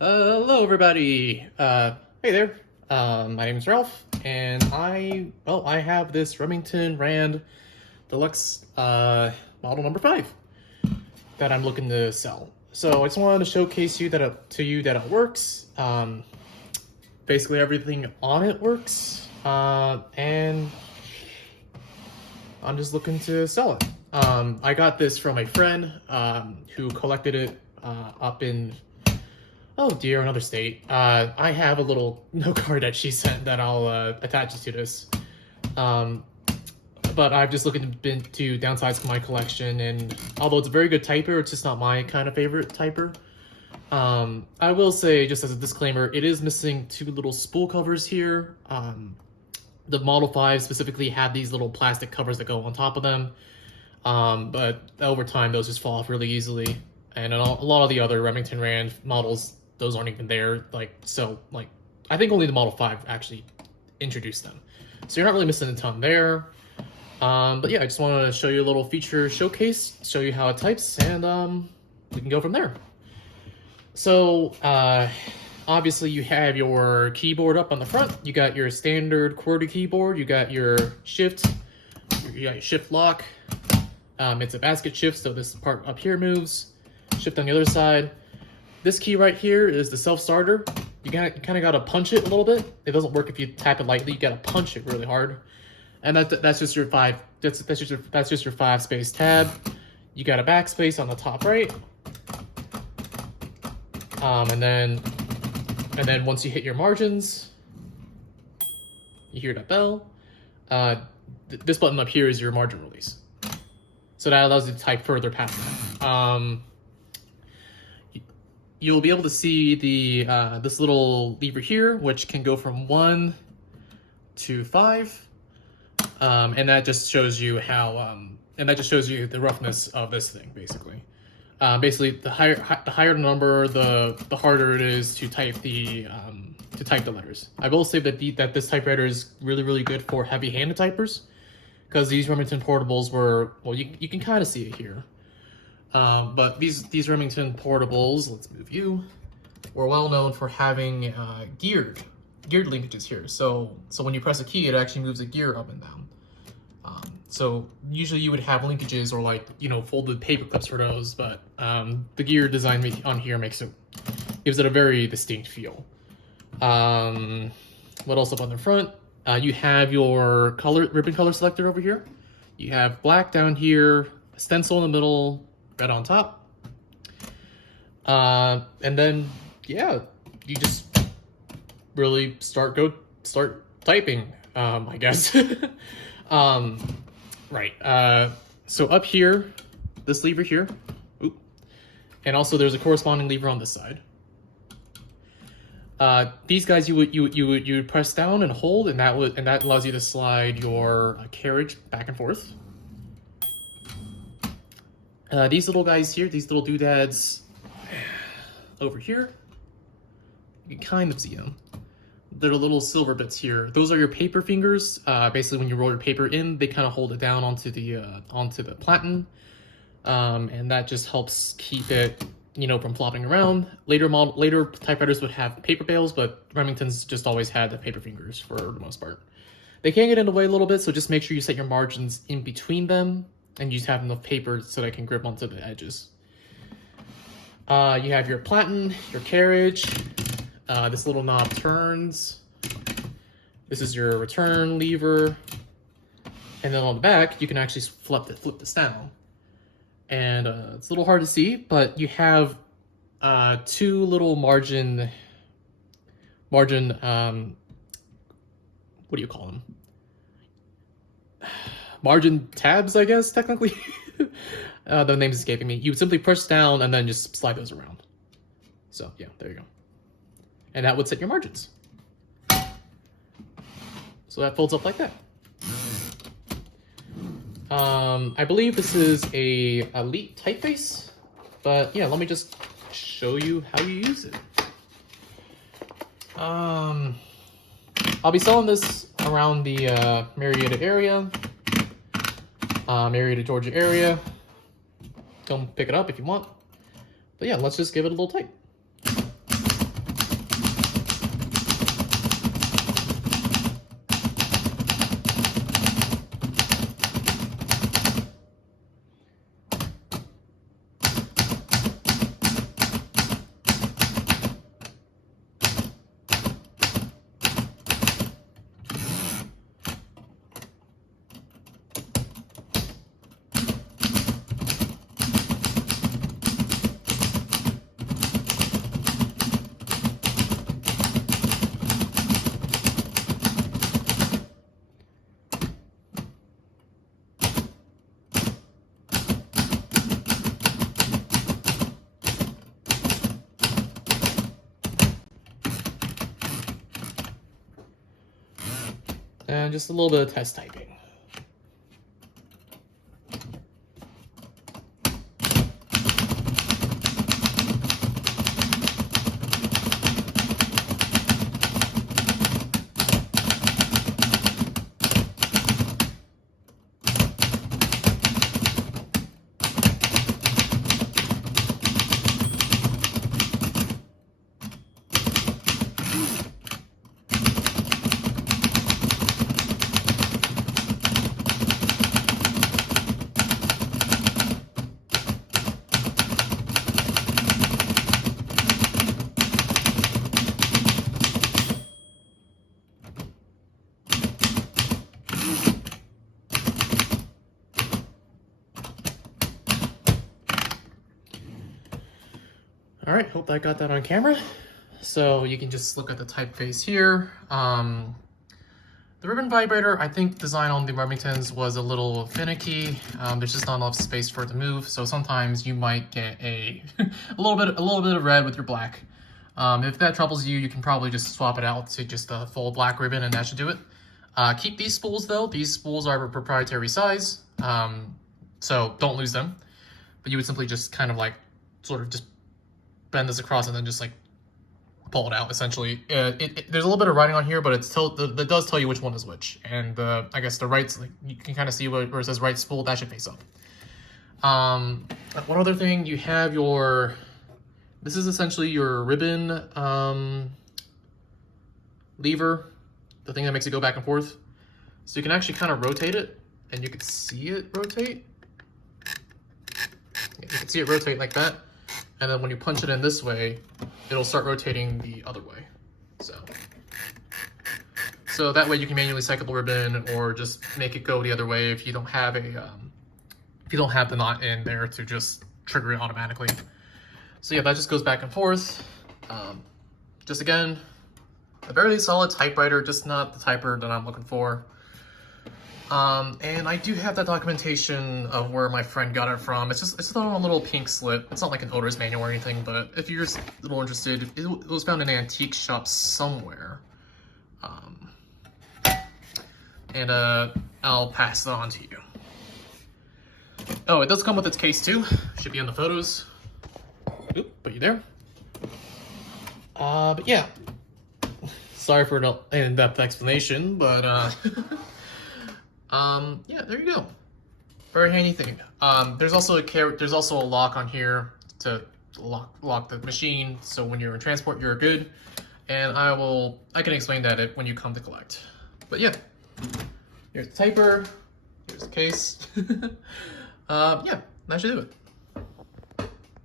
Hello, everybody. Hey there. My name is Ralph, and I have this Remington Rand Deluxe model number 5 that I'm looking to sell. So I just wanted to showcase to you that it works. Basically everything on it works, and I'm just looking to sell it. I got this from a friend who collected it up in, oh dear, another state. I have a little note card that she sent that I'll attach it to this. But I've just looking to downsize my collection, and although it's a very good typer, it's just not my kind of favorite typer. I will say, just as a disclaimer, it is missing 2 little spool covers here. The Model 5 specifically had these little plastic covers that go on top of them. But over time, those just fall off really easily. And a lot of the other Remington Rand models, those aren't even there. I think only the Model 5 actually introduced them. So you're not really missing a ton there. But yeah, I just wanted to show you a little feature showcase, show you how it types, and we can go from there. So, obviously you have your keyboard up on the front. You got your standard QWERTY keyboard. You got your shift. You got your shift lock. It's a basket shift, so this part up here moves. Shift on the other side. This key right here is the self-starter. You kind of got to punch it a little bit. It doesn't work if you tap it lightly. You got to punch it really hard. And that's just your 5. That's just your 5-space tab. You got a backspace on the top right. And then once you hit your margins, you hear that bell. This button up here is your margin release. So that allows you to type further past that. You'll be able to see the this little lever here, which can go from 1 to 5, and that just shows you how the roughness of this thing, basically. Basically, the higher the number, the harder it is to type the letters. I will say that this typewriter is really good for heavy-handed typers, because these Remington portables were, well, you can kind of see it here. But these Remington portables, let's move you, were well known for having geared linkages here. So when you press a key, it actually moves the gear up and down. So usually you would have linkages or folded paper clips for those, but the gear design on here gives it a very distinct feel. What else up on the front? You have your ribbon color selector over here. You have black down here, a stencil in the middle, red on top. And then, yeah, you just really start typing, I guess. Right. So up here, this lever here, and also there's a corresponding lever on this side. These guys you would press down and hold, and that allows you to slide your carriage back and forth. These little guys here, these little doodads over here, you can kind of see them. They're little silver bits here. Those are your paper fingers. Basically, when you roll your paper in, they kind of hold it down onto the platen, and that just helps keep it, from flopping around. Later typewriters would have paper bales, but Remington's just always had the paper fingers for the most part. They can get in the way a little bit, so just make sure you set your margins in between them, and you just have enough paper so they can grip onto the edges. You have your platen, your carriage. This little knob turns. This is your return lever. And then on the back, you can actually flip this down. And it's a little hard to see, but you have 2 little margin, what do you call them? Margin tabs, I guess, technically. The name's escaping me. You would simply push down and then just slide those around. So yeah, there you go. And that would set your margins. So that folds up like that. I believe this is a Elite typeface, but yeah, let me just show you how you use it. I'll be selling this around the Marietta area, Marietta, Georgia area. Come pick it up if you want. But yeah, let's just give it a little type. and just a little bit of test typing. All right, hope I got that on camera. So you can just look at the typeface here. The ribbon vibrator, I think design on the Remingtons was a little finicky. There's just not enough space for it to move. So sometimes you might get a a little bit of red with your black. If that troubles you, you can probably just swap it out to just a full black ribbon and that should do it. Keep these spools though. These spools are a proprietary size, so don't lose them. But you would simply just kind of like sort of just bend this across and then just like pull it out essentially. There's a little bit of writing on here, but that does tell you which one is which. And I guess the right, like, you can kind of see where it says right spool, that should face up. One other thing, you have this is essentially your ribbon lever, the thing that makes it go back and forth. So you can actually kind of rotate it and you can see it rotate. You can see it rotate like that. And then when you punch it in this way, it'll start rotating the other way. So that way you can manually cycle the ribbon or just make it go the other way if you don't have the knot in there to just trigger it automatically. So yeah, that just goes back and forth. Just again, a very solid typewriter, just not the typer that I'm looking for. And I do have that documentation of where my friend got it from. It's just on a little pink slip. It's not like an owner's manual or anything, but if you're just a little interested, it was found in an antique shop somewhere. And I'll pass it on to you. Oh, it does come with its case too. Should be in the photos. Oop, put you there. But yeah. Sorry for an in-depth explanation, but yeah, there you go. Very handy thing. There's also a lock on here to lock the machine, so when you're in transport, you're good. And I can explain that when you come to collect. But yeah, here's the typer. Here's the case. Yeah, that should do it.